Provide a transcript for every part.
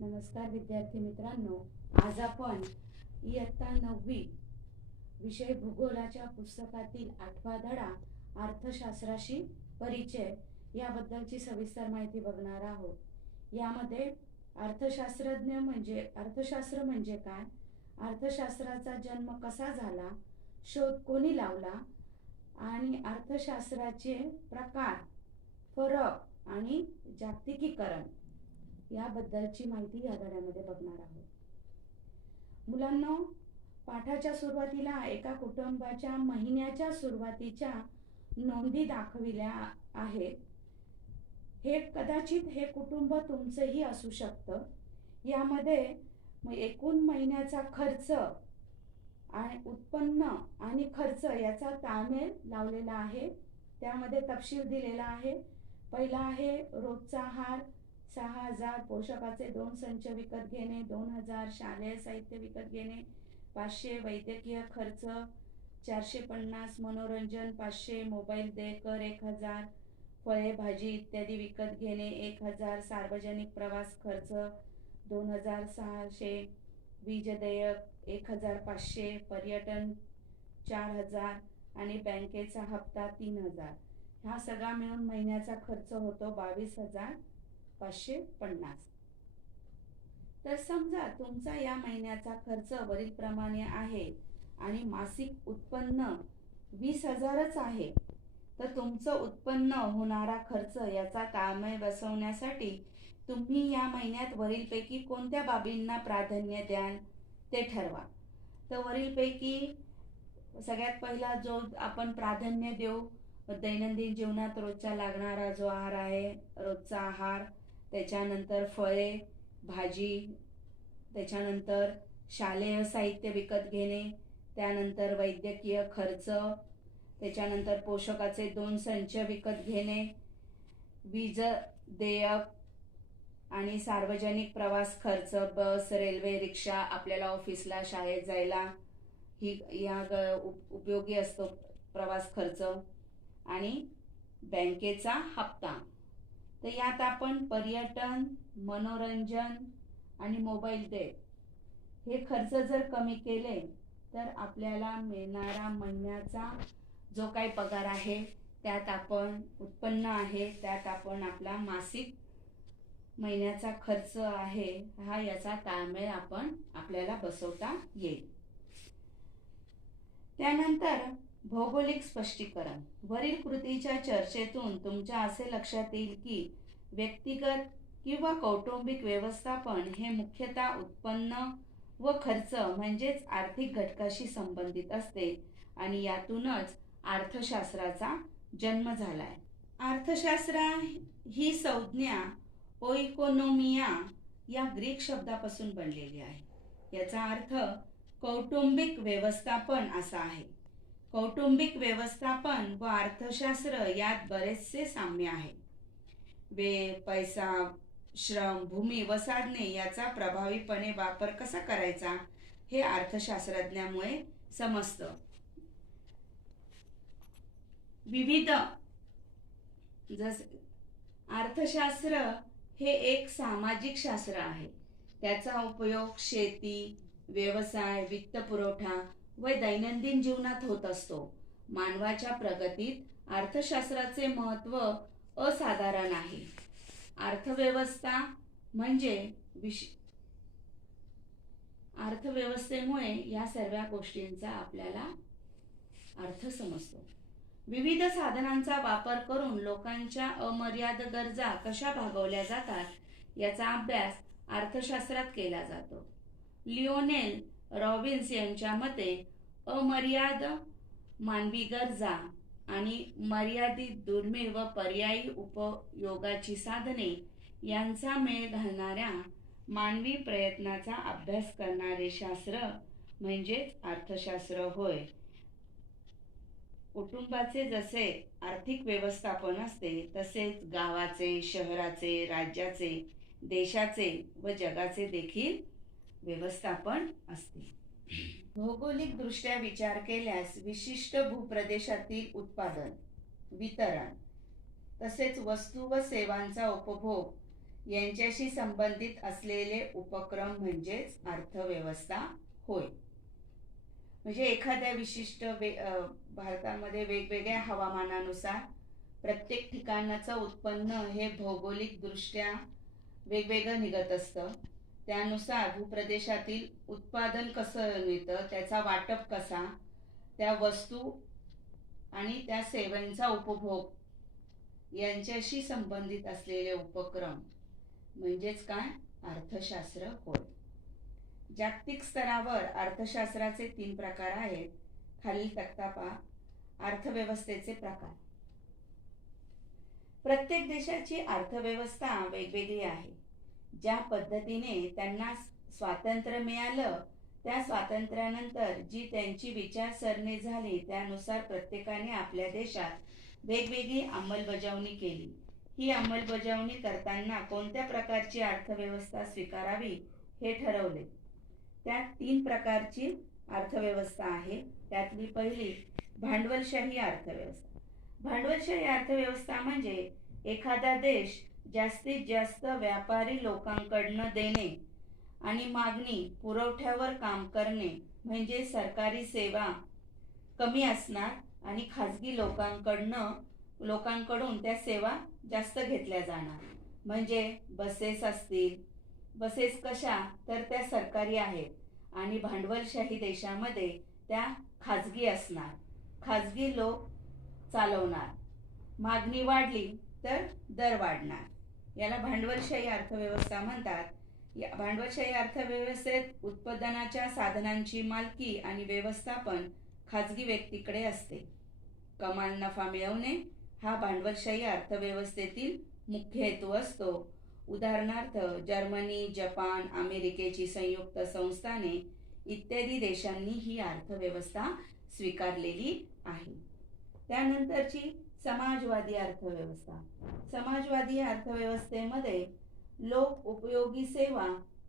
नमस्कार विद्यार्थी मित्रांनो, आज आपण इयत्ता 9वी विषय भूगोलाच्या पुस्तकातील 8वा धडा अर्थशास्त्राशी परिचय याबद्दलची सविस्तर माहिती बघणार आहोत. यामध्ये अर्थशास्त्र म्हणजे काय, अर्थशास्त्राचा जन्म कसा झाला, शोध कोणी लावला आणि अर्थशास्त्राचे प्रकार, फरक आणि जागतिकीकरण याबद्दलची माहिती या धड्यामध्ये बघणार आहोत. मुलांनो, पाठाच्या सुरुवातीला एका कुटुंबाच्या महिन्याच्या सुरुवातीच्या नोंदी दाखविल्या आहेत. हे कदाचित हे कुटुंब तुमचंही असू शकतं. यामध्ये एकूण महिन्याचा खर्च आणि उत्पन्न आणि खर्च याचा ताळमेळ लावलेला आहे. त्यामध्ये तपशील दिलेला आहे. पहिला आहे रोजचा आहार 6,000, पोषकाचे 2 संच विकत घेणे 2,000, शालेय साहित्य विकत घेणे 500, वैद्यकीय खर्च 450, मनोरंजन 500, मोबाईल देयकर 1,000, फळे भाजी इत्यादी विकत घेणे 1,000, सार्वजनिक प्रवास खर्च 2,600, वीज देयक 1,500, पर्यटन 4,000 आणि बँकेचा हप्ता 3,000. हा सगळा मिळून महिन्याचा खर्च होतो 22,550. तर समजा तुमचा या महिन्याचा खर्च वरील प्रमाणे आहे आणि मासिक उत्पन्न 20,000च आहे. तर तुमचं उत्पन्न होणारा खर्च याचा ताळमेळ बसवण्यासाठी तुम्ही या महिन्यात वरीलपैकी कोणत्या बाबींना प्राधान्य द्याल ते ठरवा. तर वरीलपैकी सगळ्यात पहिला जो आपण प्राधान्य देऊ, दैनंदिन जीवनात रोजचा लागणारा जो आहार आहे, रोजचा आहार, त्याच्यानंतर फळे भाजी, त्याच्यानंतर शालेय साहित्य विकत घेणे, त्यानंतर वैद्यकीय खर्च, त्याच्यानंतर पोषकाचे 2 संच विकत घेणे, वीज देयक आणि सार्वजनिक प्रवास खर्च, बस, रेल्वे, रिक्षा, आपल्याला ऑफिसला शाळेत जायला या उपयोगी असतो प्रवास खर्च, आणि बँकेचा हप्ता. तर यात आपण पर्यटन, मनोरंजन आणि मोबाईल देयक हे खर्च जर कमी केले तर आपल्याला मिळणारा महिन्याचा जो काही पगार आहे त्यात आपण उत्पन्न आहे त्यात आपण आपला मासिक महिन्याचा खर्च आहे हा याचा ताळमेळ आपल्याला बसवता येईल. त्यानंतर भौगोलिक स्पष्टीकरण. वरील कृतीच्या चर्चेतून तुमच्या असे लक्षात येईल की व्यक्तिगत किंवा कौटुंबिक व्यवस्थापन हे मुख्यतः उत्पन्न व खर्च म्हणजेच आर्थिक घटकाशी संबंधित असते आणि यातूनच अर्थशास्त्राचा जन्म झालाय. अर्थशास्त्र ही संज्ञा ओइकोनोमिया या ग्रीक शब्दापासून बनलेली आहे. याचा अर्थ कौटुंबिक व्यवस्थापन असा आहे. कौटुंबिक व्यवस्थापन व अर्थशास्त्र यात बरेचसे साम्य आहे. वेळ, पैसा, श्रम, भूमी व साधने याचा प्रभावीपणे वापर कसा करायचा हे अर्थशास्त्रज्ञामुळे समजतं. विविध अर्थशास्त्र हे एक सामाजिक शास्त्र आहे. त्याचा उपयोग शेती, व्यवसाय, वित्तपुरवठा व दैनंदिन जीवनात होत असतो. मानवाच्या प्रगतीत अर्थशास्त्राचे महत्त्व असाधारण आहे. अर्थव्यवस्था म्हणजे अर्थव्यवस्थेमुळे या सर्व गोष्टींचा आपल्याला अर्थ समजतो. विविध साधनांचा वापर करून लोकांच्या अमर्याद गरजा कशा भागवल्या जातात याचा अभ्यास अर्थशास्त्रात केला जातो. लिओनेल रॉबिन्स यांच्या मते अमर्याद मानवी गरजा आणि मर्यादित दुर्मिळ व पर्यायी उपयोगाची साधने यांचा मेळ घालणाऱ्या मानवी प्रयत्नाचा अभ्यास करणारे शास्त्र म्हणजेच अर्थशास्त्र होय. कुटुंबाचे जसे आर्थिक व्यवस्थापन असते तसेच गावाचे, शहराचे, राज्याचे, देशाचे व जगाचे देखील व्यवस्थापन असते. भौगोलिक दृष्ट्या विचार केल्यास विशिष्ट भूप्रदेशातील उत्पादन, वितरण तसेच वस्तू व सेवांचा उपभोग यांच्याशी संबंधित असलेले उपक्रम म्हणजेच अर्थव्यवस्था होय. म्हणजे एखाद्या विशिष्ट भारतामध्ये वेगवेगळ्या हवामानानुसार प्रत्येक ठिकाणाचं उत्पन्न हे भौगोलिक दृष्ट्या वेगवेगळं निघत असतं. त्यानुसार भूप्रदेशातील उत्पादन कसं मिळतं, त्याचा वाटप कसा, त्या वस्तू आणि त्या सेवांचा उपभोग यांच्याशी संबंधित असलेले उपक्रम म्हणजेच काय, अर्थशास्त्र होय. जागतिक स्तरावर अर्थशास्त्राचे 3 प्रकार आहेत. खालील तक्ता पहा. अर्थव्यवस्थेचे प्रकार. प्रत्येक देशाची अर्थव्यवस्था वेगवेगळी आहे. ज्या पद्धतीने त्यांना स्वातंत्र्य मिळालं त्या स्वातंत्र्यानंतर जी त्यांची विचारसरणी झाली त्यानुसार प्रत्येकाने आपल्या देशात वेगवेगळी अंमलबजावणी केली. ही अंमलबजावणी करताना कोणत्या प्रकारची अर्थव्यवस्था स्वीकारावी हे ठरवले. त्यात 3 प्रकारची अर्थव्यवस्था आहे. त्यातली पहिली भांडवलशाही अर्थव्यवस्था. भांडवलशाही अर्थव्यवस्था म्हणजे एखादा देश जास्तीत जास्त व्यापारी लोकांकडनं देणे आणि मागणी पुरवठ्यावर काम करणे म्हणजे सरकारी सेवा कमी असणार आणि खाजगी लोकांकडून त्या सेवा जास्त घेतल्या जाणार. म्हणजे बसेस असतील, बसेस कशा तर त्या सरकारी आहेत आणि भांडवलशाही देशामध्ये त्या खाजगी असणार. खाजगी लोक चालवणार. मागणी वाढली तर दर वाढणार. याला भांडवलशाही अर्थव्यवस्था म्हणतात. या भांडवलशाही अर्थव्यवस्थेत उत्पादनाच्या साधनांची मालकी आणि व्यवस्थापन खाजगी व्यक्तीकडे असते. कमाल नफा मिळवणे हा भांडवलशाही अर्थव्यवस्थेतील मुख्य हेतू असतो. उदाहरणार्थ जर्मनी, जपान, अमेरिकेची संयुक्त संस्थाने इत्यादी देशांनी ही अर्थव्यवस्था स्वीकारलेली आहे. त्यानंतरची समाजवादी अर्थव्यवस्था. समाजवादी अर्थव्यवस्थेमध्ये लोक उपयोगी सेवा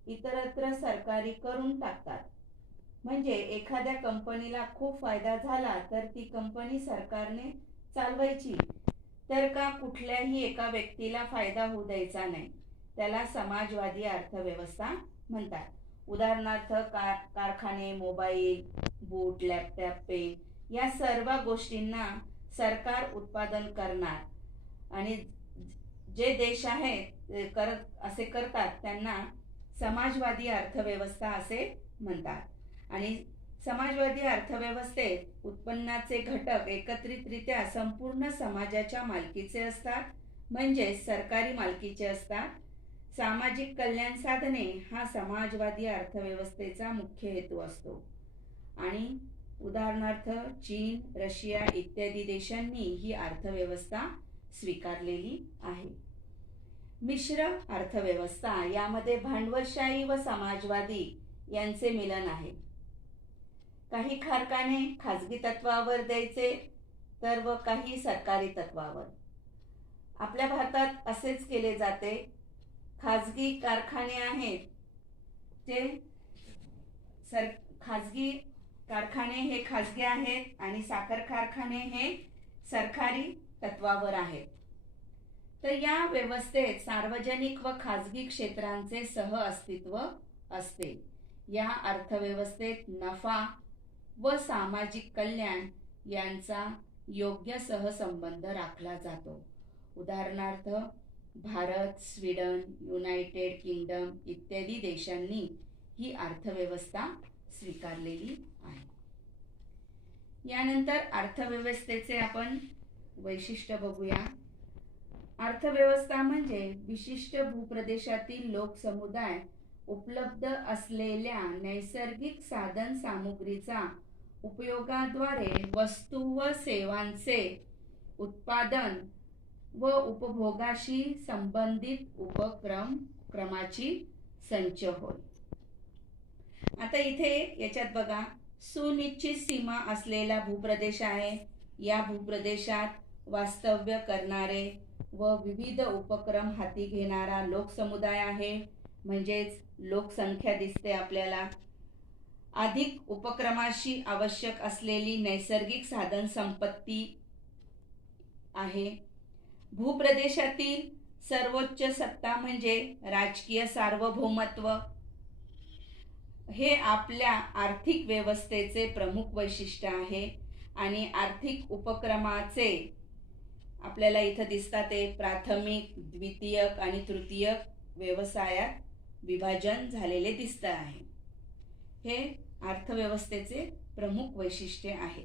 इतरत्र सरकारी करून टाकतात. म्हणजे एखाद्या कंपनीला खूप फायदा झाला तर ती कंपनी सरकारने चालवायची, तर का कुठल्याही एका व्यक्तीला फायदा होऊ द्यायचा नाही. त्याला समाजवादी अर्थव्यवस्था म्हणतात. उदाहरणार्थ कारखाने, मोबाईल, बूट, लॅपटॉप, पेन या सर्व गोष्टींना सरकार उत्पादन करणार आणि जे देश आहेत असे करतात त्यांना समाजवादी अर्थव्यवस्था असे म्हणतात. आणि समाजवादी अर्थव्यवस्थेत उत्पन्नाचे घटक एकत्रितरित्या संपूर्ण समाजाच्या मालकीचे असतात, म्हणजे सरकारी मालकीचे असतात. सामाजिक कल्याण साधने हा समाजवादी अर्थव्यवस्थेचा मुख्य हेतू असतो. आणि उदाहरणार्थ चीन, रशिया इत्यादी देशांनी ही अर्थव्यवस्था स्वीकारलेली आहे. मिश्र अर्थव्यवस्था यामध्ये भांडवलशाही व समाजवादी यांचे मिलन आहे. काही कारखाने खाजगी तत्वावर द्यायचे तर व काही सरकारी तत्वावर. आपल्या भारतात असेच केले जाते. खाजगी कारखाने आहेत ते खाजगी कारखाने हे खाजगी आहेत आणि साखर कारखाने हे सरकारी तत्वावर आहेत. तर या व्यवस्थेत सार्वजनिक व खाजगी क्षेत्रांचे सह अस्तित्व असते. या अर्थव्यवस्थेत नफा व सामाजिक कल्याण यांचा योग्य सहसंबंध राखला जातो. उदाहरणार्थ भारत, स्वीडन, युनायटेड किंगडम इत्यादी देशांनी ही अर्थव्यवस्था स्वीकारलेली आहे. यानंतर अर्थव्यवस्थेचे आपण वैशिष्ट्य बघूया. अर्थव्यवस्था म्हणजे विशिष्ट भूप्रदेशातील लोकसमुदाय उपलब्ध असलेल्या नैसर्गिक साधन सामुग्रीचा उपयोगाद्वारे वस्तू व सेवांचे उत्पादन व उपभोगाशी संबंधित उपक्रमाची संच होय. आता इथे याच्यात बघा, सुनिश्चित सीमा असलेला भूप्रदेश आहे. या भूप्रदेशात वास्तव्य करणारे व विविध उपक्रम हाती घेणारा लोकसमुदाय आहे. म्हणजेच लोकसंख्या दिसते आपल्याला. अधिक उपक्रमाशी आवश्यक असलेली नैसर्गिक साधन संपत्ती आहे. भूप्रदेशातील सर्वोच्च सत्ता म्हणजे राजकीय सार्वभौमत्व हे आपल्या आर्थिक व्यवस्थेचे प्रमुख वैशिष्ट्य आहे आणि आर्थिक उपक्रमाचे आपल्याला इथं दिसतात ते प्राथमिक, द्वितीयक आणि तृतीयक व्यवसायात विभाजन झालेले दिसत आहे. हे अर्थव्यवस्थेचे प्रमुख वैशिष्ट्य आहे.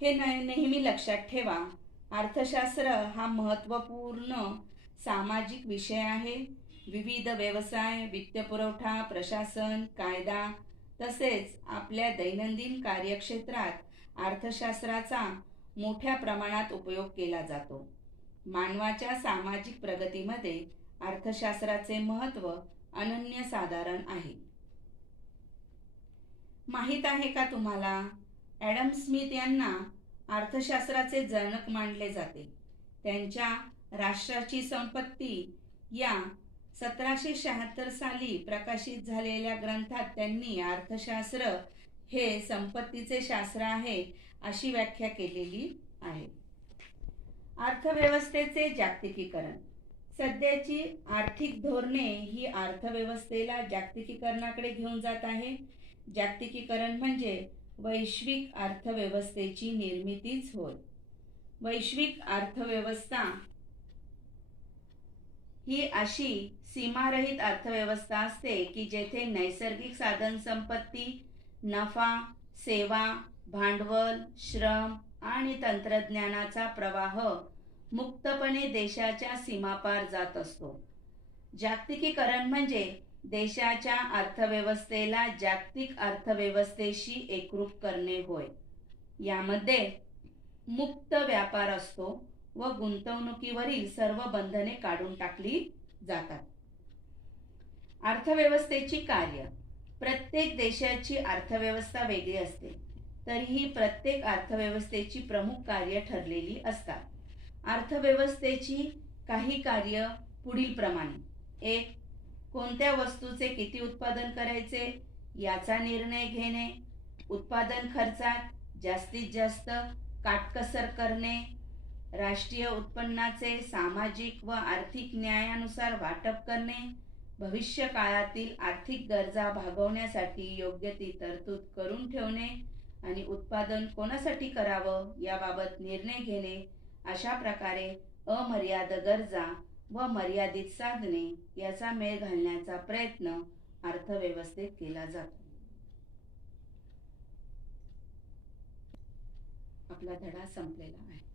हे नेहमी लक्षात ठेवा. अर्थशास्त्र हा महत्त्वपूर्ण सामाजिक विषय आहे. विविध व्यवसाय, वित्तपुरवठा, प्रशासन, कायदा तसेच आपल्या दैनंदिन कार्यक्षेत्रात अर्थशास्त्राचा मोठ्या प्रमाणात उपयोग केला जातो. मानवाच्या सामाजिक प्रगतीमध्ये अर्थशास्त्राचे महत्त्व अनन्यसाधारण आहे. माहीत आहे का तुम्हाला, ॲडम स्मिथ यांना अर्थशास्त्राचे जनक मानले जाते. त्यांच्या राष्ट्राची संपत्ती या 1776 साली प्रकाशित झालेल्या ग्रंथात त्यांनी अर्थशास्त्र हे संपत्तीचे शास्त्र आहे अशी व्याख्या केलेली आहे. अर्थव्यवस्थेचे जागतिकीकरण. सध्याची आर्थिक धोरणे ही अर्थव्यवस्थेला जागतिकीकरणाकडे घेऊन जात आहे. जागतिकीकरण म्हणजे वैश्विक अर्थव्यवस्थेची निर्मितीच होय. वैश्विक अर्थव्यवस्था ही अशी सीमारहित अर्थव्यवस्था असते की जेथे नैसर्गिक साधन संपत्ती, नफा, सेवा, भांडवल, श्रम आणि तंत्रज्ञानाचा प्रवाह मुक्तपणे देशाच्या सीमापार जात असतो. जागतिकीकरण म्हणजे देशाच्या अर्थव्यवस्थेला जागतिक अर्थव्यवस्थेशी एकरूप करणे होय. यामध्ये मुक्त व्यापार असतो व गुंतवणुकीवरील सर्व बंधने काढून टाकली जातात. अर्थव्यवस्थेची कार्य. प्रत्येक देशाची अर्थव्यवस्था वेगळी असते, तरीही प्रत्येक अर्थव्यवस्थेची प्रमुख कार्य ठरलेली असतात. अर्थव्यवस्थेची काही कार्य पुढील प्रमाणे. 1. कोणत्या वस्तूचे किती उत्पादन करायचे याचा निर्णय घेणे. उत्पादन खर्चात जास्तीत जास्त काटकसर करणे. राष्ट्रीय उत्पन्नाचे सामाजिक व आर्थिक न्यायानुसार वाटप करणे. भविष्य काळातील आर्थिक गरजा भागवण्यासाठी योग्य ती तरतूद करून ठेवणे आणि उत्पादन कोणासाठी करावं याबाबत निर्णय घेणे. अशा प्रकारे अमर्याद गरजा व मर्यादित साधने याचा मेळ घालण्याचा प्रयत्न अर्थव्यवस्थेत केला जातो. आपला धडा संपलेला आहे.